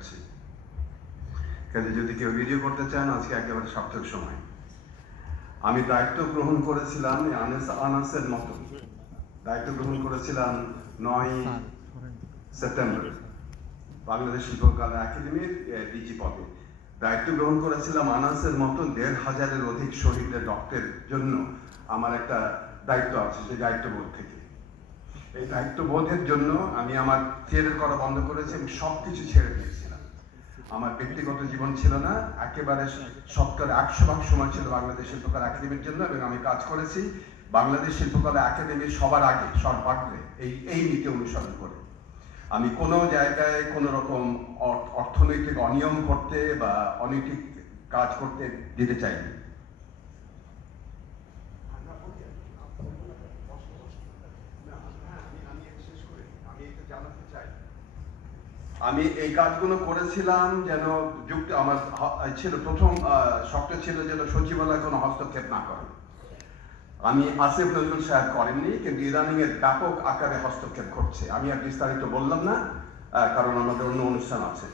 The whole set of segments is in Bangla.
যাচ্ছি। কাজে যদি কেউ ভিডিও করতে চান, আজকে একেবারে সার্থক সময়। আমি দায়িত্ব গ্রহণ করেছিলাম আনাসের মতো, দায়িত্ব গ্রহণ করেছিলাম 9 সেপ্টেম্বর বাংলাদেশ শিল্পকলা একাডেমির ডিজি পদে। দায়িত্ব গ্রহণ করেছিলাম আনাসের মতো 1,500-এর অধিক শহীদের রক্তের জন্য। আমার একটা দায়িত্ব আছে, সেই দায়িত্ববোধ থেকে। এই দায়িত্ববোধের জন্য আমি আমার থিয়েটার করা বন্ধ করেছি, আমি সবকিছু ছেড়ে দিয়েছিলাম। আমার ব্যক্তিগত জীবন ছিল না, একেবারে 100% সময় ছিল বাংলাদেশ শিল্পকলা একাডেমির জন্য, এবং আমি কাজ করেছি বাংলাদেশ শিল্পকলা একাডেমির সবার আগে, সর্বাগ্রে এই নীতি অনুসরণ করে। আমি কোনো জায়গায় কোনো রকম অর্থনৈতিক অনিয়ম করতে বা অনৈতিক কাজ করতে দিতে চাইনি। আমি এই কাজগুলো করেছিলাম যেন আমার ছিল প্রথম শর্ত ছিল যেন সচিবালয় কোনো হস্তক্ষেপ না করে। আমি আসিফ নজরুল সাহেব করেননি, কিন্তু ইদানিং এর ব্যাপক আকারে হস্তক্ষেপ করছে। আমি আর বিস্তারিত বললাম না, কারণ আমাদের অন্য অনুষ্ঠান আছে।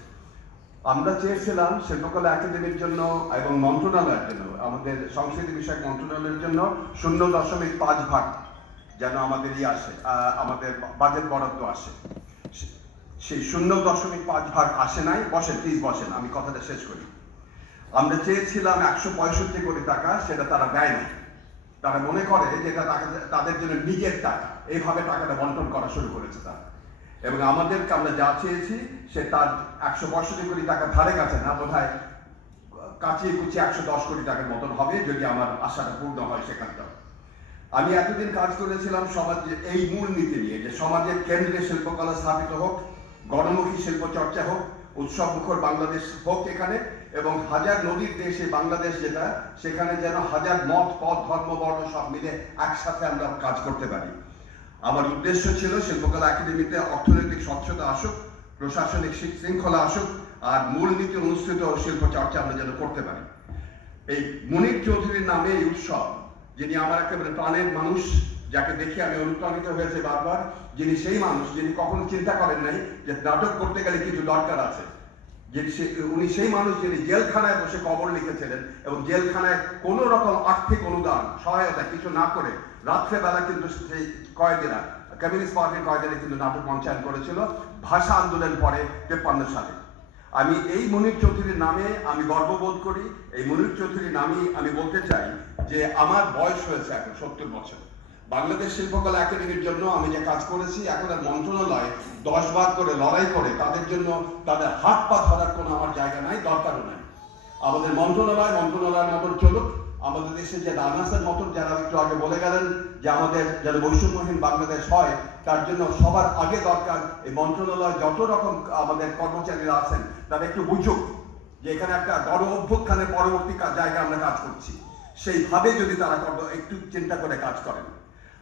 আমরা চেয়েছিলাম শিল্পকলা একাডেমির জন্য এবং মন্ত্রণালয়ের জন্য, আমাদের সংস্কৃতি বিষয়ক মন্ত্রণালয়ের জন্য 0.5 যেন আমাদের আসে, আমাদের বাজেট বরাদ্দ আসে। সেই 0.5 আসে নাই। বসেন, প্লিজ বসেন, আমি কথাটা শেষ করি। আমরা চেয়েছিলাম 165 কোটি টাকা, সেটা তারা দেয় না। তারা মনে করে যে এটা তাদের জন্য নিজের টাকা, এইভাবে টাকাটা বন্টন করা শুরু করেছে তারা। এবং আমাদেরকে আমরা যা চেয়েছি সে তার 165 কোটি টাকা ধারে কাছে না, বোধহয় কাচিয়ে কুচিয়ে 110 কোটি টাকার মতন হবে, যদি আমার আশাটা পূর্ণ হয় সেখানটা। আমি এতদিন কাজ করেছিলাম সমাজে এই মূল নীতি নিয়ে, যে সমাজের কেন্দ্রে শিল্পকলা স্থাপিত হোক, গণমুখী শিল্প চর্চা হোক, উৎসব মুখর বাংলাদেশ হোক এখানে, এবং হাজার নদীর দেশে বাংলাদেশ যেটা, সেখানে যেন হাজার মত, পথ, ধর্ম, বর্ণ সব মিলে একসাথে আমরা কাজ করতে পারি। আমার উদ্দেশ্য ছিল শিল্পকলা একাডেমিতে অর্থনৈতিক স্বচ্ছতা আসুক, প্রশাসনিক শৃঙ্খলা আসুক, আর মূলনীতি অনুসৃত শিল্প চর্চা আমরা যেন করতে পারি। এই মুনির চৌধুরীর নামে এই উৎসব, যিনি আমার একেবারে প্রাণের মানুষ, যাকে দেখে আমি অনুপ্রাণিত হয়েছে বারবার, যিনি সেই মানুষ যিনি কখনো চিন্তা করেন নাই যে নাটক করতে গেলে কিছু দরকার আছে, উনি সেই মানুষ যিনি জেলখানায় বসে কবর লিখেছিলেন, এবং জেলখানায় কোনো রকম আর্থিক অনুদান সহায়তা কিছু না করে রাত্রেবেলা কিন্তু সেই কয়েদিরা, কমিউনিস্ট পার্টির কয়েদিরা কিন্তু নাটক মঞ্চায়ন করেছিল ভাষা আন্দোলন পরে 53 সালে। আমি এই মনির চৌধুরীর নামে আমি গর্ববোধ করি। এই মনির চৌধুরীর নামে আমি বলতে চাই যে আমার বয়স হয়েছে এখন 70 বছর। বাংলাদেশ শিল্পকলা একাডেমির জন্য আমি যে কাজ করেছি, এখন আর মন্ত্রণালয় 10 বার করে লড়াই করে তাদের জন্য তাদের হাত পা ধরার কোনো আমার জায়গা নাই, দরকারও নাই। আমাদের মন্ত্রণালয়ের মতন চলুক। আমাদের দেশে যে আনাসের মতন, যারা একটু আগে বলে গেলেন যে আমাদের যেন বৈষম্যহীন বাংলাদেশ হয়, তার জন্য সবার আগে দরকার এই মন্ত্রণালয় যত রকম আমাদের কর্মচারীরা আছেন তারা একটু বুঝুক যে এখানে একটা গণ অভ্যুত্থানের পরবর্তী জায়গায় আমরা কাজ করছি। সেইভাবে যদি তারা একটু চিন্তা করে কাজ করেন।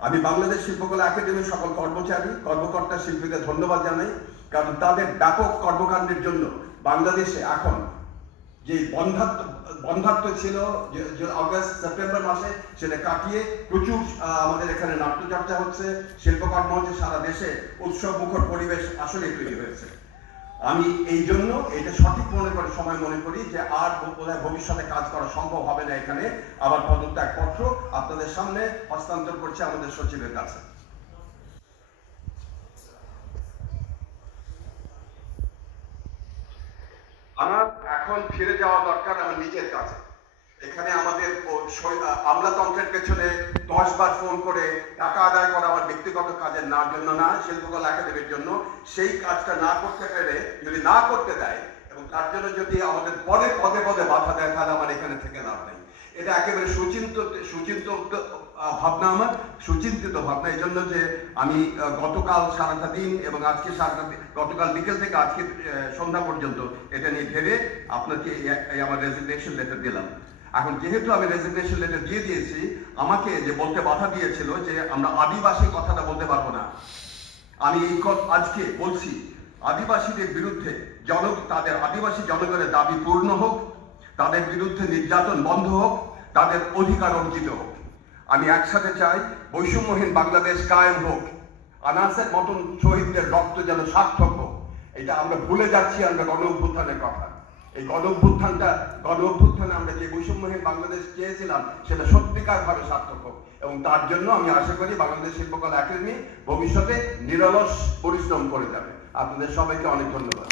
আমি বাংলাদেশ শিল্পকলা একাডেমির সকল কর্মচারী, কর্মকর্তা, শিল্পীদের ধন্যবাদ জানাই, কারণ তাদের ব্যাপক কর্মকাণ্ডের জন্য বাংলাদেশে এখন যে বন্ধাত্ম ছিল যে আগস্ট সেপ্টেম্বর মাসে, সেটা কাটিয়ে প্রচুর আমাদের এখানে নাট্যচর্চা হচ্ছে, শিল্পকর্ম হচ্ছে, সারা দেশে উৎসব মুখর পরিবেশ আসলে তৈরি হয়েছে। আমি এই জন্য এটা সঠিক সময় মনে করি যে আর বোধহয় ভবিষ্যতে কাজ করা সম্ভব হবে না এখানে। আবার পদত্যাগপত্র আপনাদের সামনে হস্তান্তর করছে আমাদের সচিবের কাছে। আমার এখন ফিরে যাওয়া দরকার আমার নিজের কাছে। এখানে আমাদের আমলাতন্ত্রের পেছনে 10 বার ফোন করে টাকা আদায় করা আমার ব্যক্তিগত কাজের না জন্য না, শিল্পকলা একাডেমির জন্য। সেই কাজটা না করতে পেরে যদি না করতে দেয়, এবং তার জন্য যদি আমাদের পদে পদে বাধা দেয়, তাহলে আমার এখানে থেকে লাভ নেই। এটা একেবারে সুচিন্তিত ভাবনা, আমার সুচিন্তিত ভাবনা। এই জন্য যে আমি গতকাল সারাটা দিন এবং আজকে গতকাল বিকেল থেকে আজকে সন্ধ্যা পর্যন্ত এটা নিয়ে ভেবে আপনাকে আমার রেজিগনেশন লেটার দিলাম। এখন যেহেতু আমি রেজিগনেশন লেটার দিয়ে দিয়েছি, আমাকে যে বলতে বাধা দিয়েছিল যে আমরা আদিবাসী কথাটা বলতে পারবো না, আমি এই আজকে বলছি আদিবাসীদের বিরুদ্ধে তাদের আদিবাসী জনগণের দাবি পূর্ণ হোক, তাদের বিরুদ্ধে নির্যাতন বন্ধ হোক, তাদের অধিকার অর্জিত হোক। আমি একসাথে চাই বৈষম্যহীন বাংলাদেশ কায়েম হোক, আনাসের মতন শহীদদের রক্ত যেন সার্থক হোক, এটা আমরা ভুলে যাচ্ছি, আমরা গণ অভ্যুত্থানের কথা। এই গণ অভ্যুত্থানে আমরা যে বৈষম্যহীন বাংলাদেশ চেয়েছিলাম সেটা সত্যিকার ভাবে সার্থক হোক, এবং তার জন্য আমি আশা করি বাংলাদেশ শিল্পকলা একাডেমি ভবিষ্যতে নিরলস পরিশ্রম করে যাবে। আপনাদের সবাইকে অনেক ধন্যবাদ।